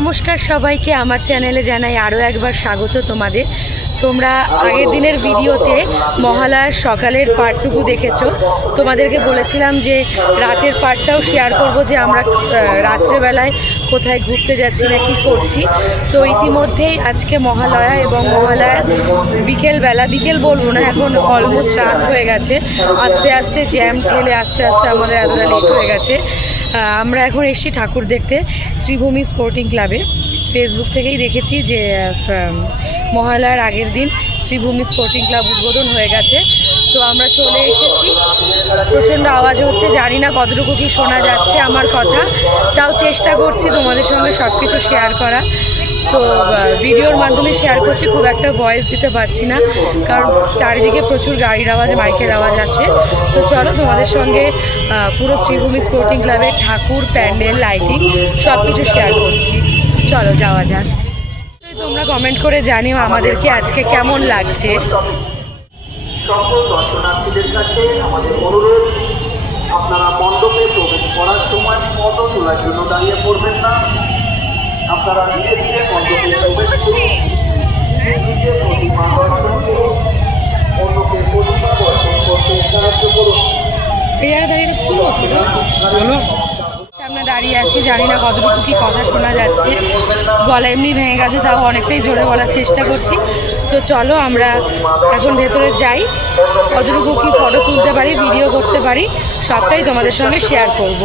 নমস্কার সবাইকে, আমার চ্যানেলে জানাই আরও একবার স্বাগত তোমাদের। তোমরা আগের দিনের ভিডিওতে মহালয়ার সকালের পার্টটুকু দেখেছ। তোমাদেরকে বলেছিলাম যে রাতের পার্টটাও শেয়ার করব যে আমরা রাত্রেবেলায় কোথায় ঘুরতে যাচ্ছি না, কি করছি। তো ইতিমধ্যেই আজকে মহালয়া এবং মহালয়ার বিকেলবেলা, বিকেল বলব না, এখন অলমোস্ট রাত হয়ে গেছে। আস্তে আস্তে জ্যাম ঠেলে আস্তে আস্তে আমাদের এতটা লেট হয়ে গেছে। আমরা এখন এসেছি ঠাকুর দেখতে, শ্রীভূমি স্পোর্টিং ক্লাবে ফেসবুক থেকেই দেখেছি যে মহালয়ার আগের দিন শ্রীভূমি স্পোর্টিং ক্লাব উদ্বোধন হয়ে গেছে। তো আমরা চলে এসেছি। প্রচণ্ড আওয়াজ হচ্ছে, জানি না কতটুকু কি শোনা যাচ্ছে আমার কথা। তাও চেষ্টা করছি তোমাদের সঙ্গে সব কিছু শেয়ার করা তো ভিডিওর মাধ্যমে শেয়ার করছি, খুব একটা ভয়েস দিতে পারছি না, কারণ চারিদিকে প্রচুর গাড়ির আওয়াজ, মাইকের আওয়াজ আছে। তো চলো তোমাদের সঙ্গে পুরো শ্রীভূমি স্পোর্টিং ক্লাবের ঠাকুর, প্যান্ডেল লাইটিং সব কিছু শেয়ার করছি। চলো যাওয়া যাক। তোমরা কমেন্ট করে জানিও আমাদেরকে আজকে কেমন লাগছে। আপনারা মণ্ডপে প্রবেশ করার সময় ফটো তোলার জন্য দাঁড়িয়ে পড়বেন না। আপনারা ধীরে ধীরে প্রতিমা করুন অন্যকে প্রতিমা করতে সাহায্য করুন? সামনে দাঁড়িয়ে আছি জানি না কতটুকু কি কথা শোনা যাচ্ছে। গলা এমনি ভেঙে গেছে তাও অনেকটাই জোরে বলার চেষ্টা করছি। তো চলো আমরা এখন ভেতরে যাই। কতটুকু কি ফটো তুলতে পারি ভিডিও করতে পারি সবটাই তোমাদের সঙ্গে শেয়ার করব।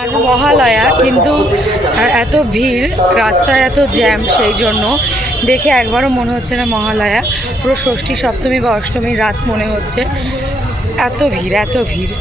আজ মহালয়া, কিন্তু এত ভিড়, রাস্তায় এত জ্যাম সেই জন্য দেখে একবারও মনে হচ্ছে না মহালয়া। পুরো ষষ্ঠী, সপ্তমী বা অষ্টমীর রাত মনে হচ্ছে। এত ভিড় এত ভিড়।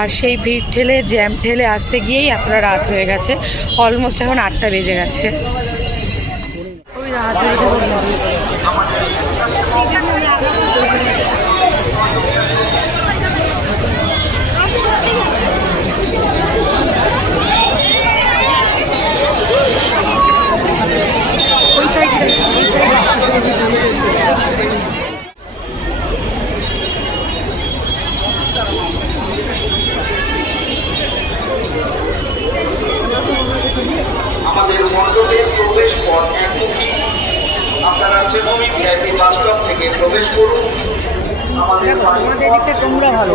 আর সেই ভিড় ঠেলে, জ্যাম ঠেলে আসতে গিয়েই এতটা রাত হয়ে গেছে। অলমোস্ট এখন আটটা বেজে গেছে। ওই থাকো বন্ধু। ওই সাইডে ওই সাইডে আমাদের মণ্ডপের প্রবেশ পথ একমুখী আপনারা শ্রীভূমি ভিআইপি বাস স্টপ থেকে প্রবেশ করুন আমাদের তোমাদের দিকটা তোমরা ভালো।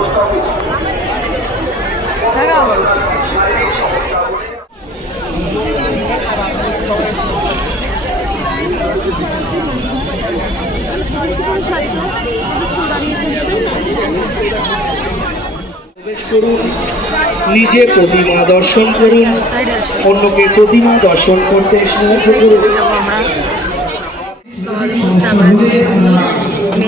করুন নিজে প্রতিমা দর্শন করুন অন্যকে প্রতিমা দর্শন করতে সাহায্য করুন।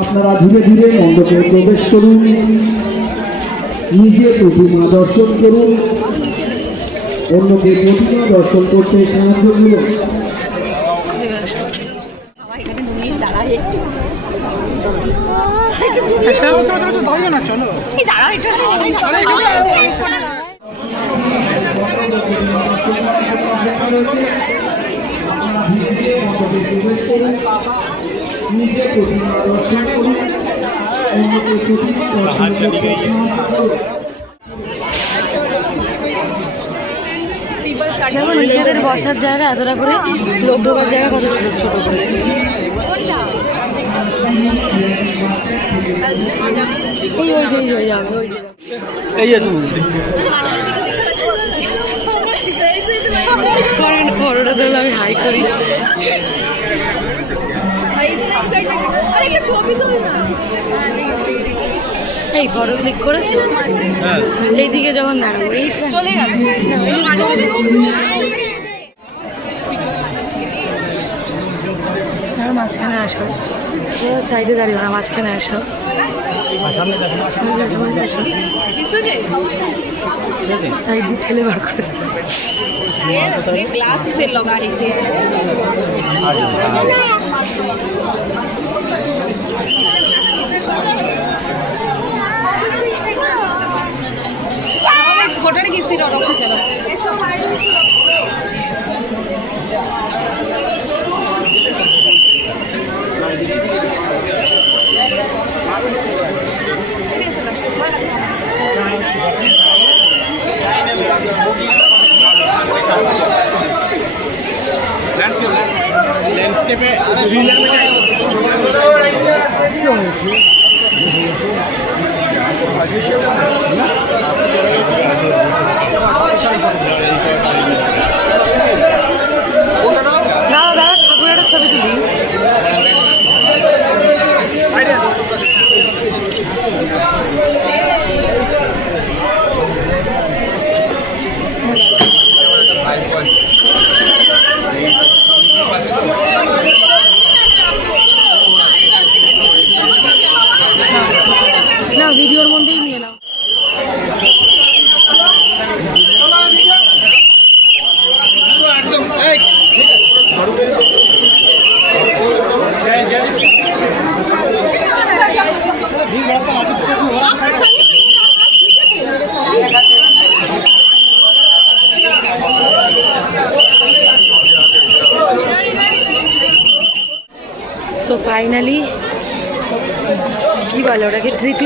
আপনারা ধীরে ধীরে মণ্ডপে প্রবেশ করুন। নিজে প্রতিমা দর্শন করুন। অন্যকে প্রতিমা দর্শন করতে সাহায্য করুন মণ্ডপে প্রবেশ করুন যেমন নিজেদের বসার জায়গা এতটা করে লোক ঢোকার জায়গা কত ছোট করেছে। ওই ওই যে এই যে তুমি করেন বড়টা তাহলে আমি হাই করি এই ফটো ক্লিক করেছ এইদিকে যখন দাঁড়াবো এই চলে গেল মাঝখানে আসো সাইডে দাঁড়িয়ে না মাঝখানে আসো সাইড দিয়ে ঠেলে বার করে ফটোটা কি ছিল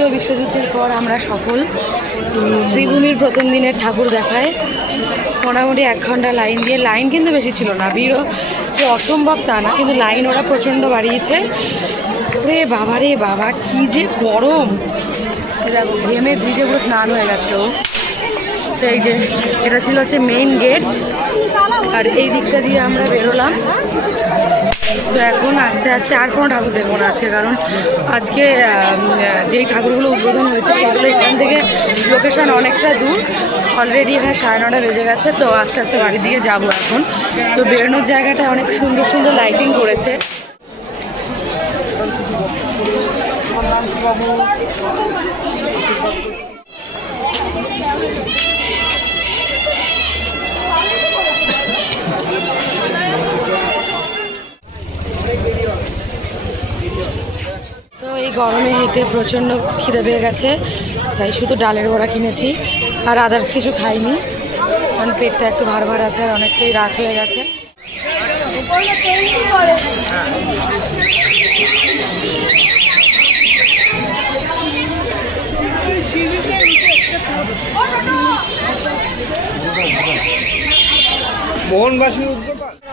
তৃতীয় বিশ্বযুদ্ধের পর আমরা সফল। শ্রীভূমির প্রথম দিনের ঠাকুর দেখায়। মোটামুটি এক ঘণ্টা লাইন দিয়ে, লাইন কিন্তু বেশি ছিল না ভিড়ও যে অসম্ভব তা না, কিন্তু লাইন ওরা প্রচণ্ড বাড়িয়েছে। রে বাবা রে বাবা, কি যে গরম! দেখো, ঘেমে ভিজে পুরো স্নান হয়ে গেছে তো এই যে, এটা ছিল হচ্ছে মেইন গেট আর এই দিকটা দিয়ে আমরা বেরোলাম। তো এখন আস্তে আস্তে আর কোনো ঠাকুর দেখব না আছে কারণ আজকে যেই ঠাকুরগুলো উদ্বোধন হয়েছে সেগুলো এখান থেকে লোকেশন অনেকটা দূর। অলরেডি এখানে সাড়ে নটা বেজে গেছে, তো আস্তে আস্তে বাড়ির দিকে যাব এখন। তো বেরোনোর জায়গাটা অনেক সুন্দর সুন্দর লাইটিং করেছে। গরমে হেঁটে প্রচণ্ড খিদে পেয়ে গেছে তাই শুধু ডালের বড়া কিনেছি আর আদার্স কিছু খাইনি। কারণ পেটটা একটু ভার ভার আছে আর অনেকটাই রাত হয়ে গেছে।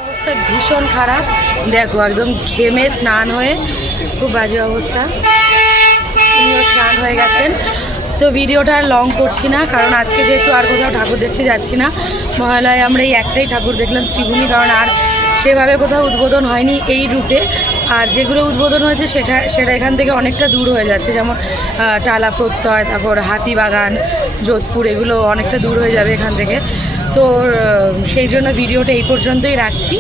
অবস্থা ভীষণ খারাপ। দেখো একদম ঘেমে স্নান হয়ে খুব বাজে অবস্থা। তিনিও স্নান হয়ে গেছেন। তো ভিডিওটা লং করছি না, কারণ আজকে যেহেতু আর কোথাও ঠাকুর দেখতে যাচ্ছি না, মহালয়ে আমরা এই একটাই ঠাকুর দেখলাম, শ্রীভূমি, কারণ আর সেভাবে কোথাও উদ্বোধন হয়নি এই রুটে আর যেগুলো উদ্বোধন হয়েছে সেটা সেটা এখান থেকে অনেকটা দূর হয়ে যাচ্ছে, যেমন টালা প্রত্যয়, তারপর হাতিবাগান, যোধপুর, এগুলো অনেকটা দূর হয়ে যাবে এখান থেকে। তো সেই জন্য ভিডিওটা এই পর্যন্তই রাখছি।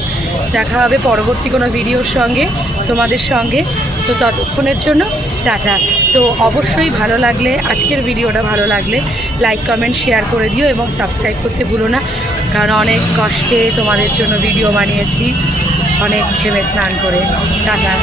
দেখা হবে পরবর্তী কোনো ভিডিওর সঙ্গে, তোমাদের সঙ্গে। তো ততক্ষণের জন্য টাটা। তো অবশ্যই ভালো লাগলে, আজকের ভিডিওটা ভালো লাগলে লাইক কমেন্ট শেয়ার করে দিও এবং সাবস্ক্রাইব করতে ভুলো না। কারণ অনেক কষ্টে তোমাদের জন্য ভিডিও বানিয়েছি। অনেক ঘেমে স্নান করে। টাটা।